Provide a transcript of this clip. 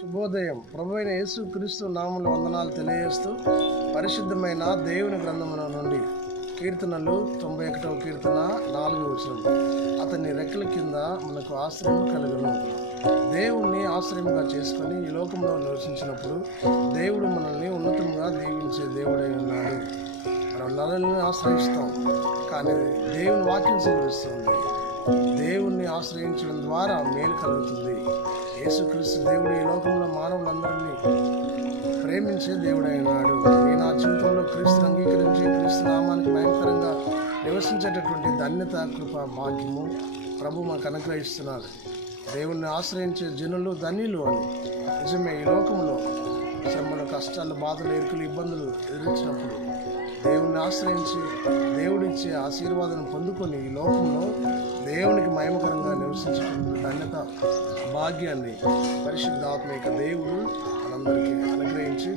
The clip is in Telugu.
శుభోదయం. ప్రభు అయిన యేసు క్రీస్తు నామములో వందనాలు తెలియజేస్తూ పరిశుద్ధమైన దేవుని గ్రంథముల నుండి కీర్తనలు 91వ కీర్తన 4వ వచనం. అతని రెక్కల కింద మనకు ఆశ్రయం కలుగును. దేవుణ్ణి ఆశ్రయంగా చేసుకొని ఈ లోకంలో నివసించినప్పుడు దేవుడు మనల్ని ఉన్నతంగా దీవించే దేవుడై ఉన్నాడు. మనం నరుల్ని ఆశ్రయిస్తాం, కానీ దేవుని వాక్యం సెలవిస్తుంది దేవుణ్ణి ఆశ్రయించడం ద్వారా మేలు కలుగుతుంది. యేసుక్రీస్తు దేవుడు ఈ లోకంలో మానవులందరినీ ప్రేమించే దేవుడైనాడు. నేను నా జీవితంలో క్రీస్తుని అంగీకరించి క్రీస్తు నామానికి భయంకరంగా నివసించేటటువంటి ధన్యత, కృప, భాగ్యము ప్రభు మాకు అనుగ్రహిస్తున్నాడు. దేవుణ్ణి ఆశ్రయించే జనులు ధన్యులు అని. నిజమే, ఈ లోకంలో శ్రమలు, కష్టాలు, బాధలు, ఎరుకులు, ఇబ్బందులు ఎదురించినప్పుడు దేవుణ్ణి ఆశ్రయించి దేవుడిచ్చే ఆశీర్వాదం పొందుకొని ఈ లోకంలో దేవునికి మహిమకరంగా నివసించుకున్న ధన్యత, భాగ్యాన్ని పరిశుద్ధాత్మిక దేవుడు మనందరికీ అనుగ్రహించి